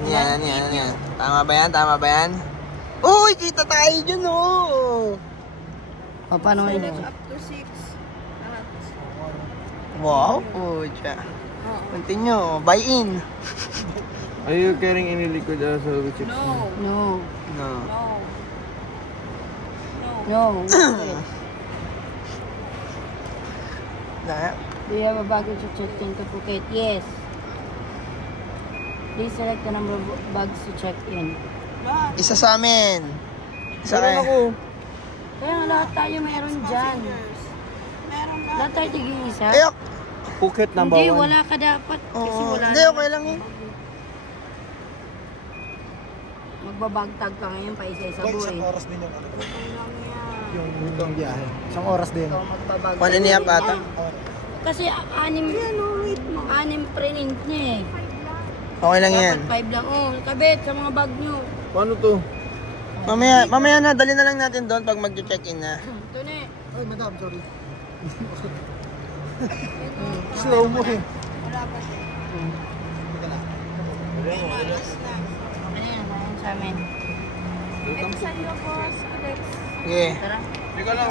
Ano yan? Tama ba yan? Uy, kita tayo dyan, oh! O, paano ngayon? Up to 6. Wow, pucha. Continue, buy in. Are you carrying any liquid as a chicks? No. No. No. No. No. Na, Do you have a baggage to check in to Phuket? Yes. Please select the number of bags to check in. isa sa amin. Isa Meron kayo. ako. Kaya nga lahat tayo mayroon dyan. Meron na. Lahat tayo tig-iisa. Ayok! Phuket number Hindi, 1. wala ka dapat. Kasi Oo, wala hindi, naman. okay lang yun. Magbabagtag ka ngayon pa isa-isa boy. oras din yung biyahe. Isang oras din. Ikaw magbabagtag. 1.5 ata. Kasi anim print niya eh. Okay lang yan. Dapat 5 lang. Oh, kabit sa mga bag nyo. Paano to? Mamaya na, dali na lang natin doon pag mag-check-in na. Ito na eh. Ay, madam, sorry. Slow mo eh. Wala pa siya. Ayan sa amin. Alex, saan ka po? Alex. Sige. Tara. Teka lang.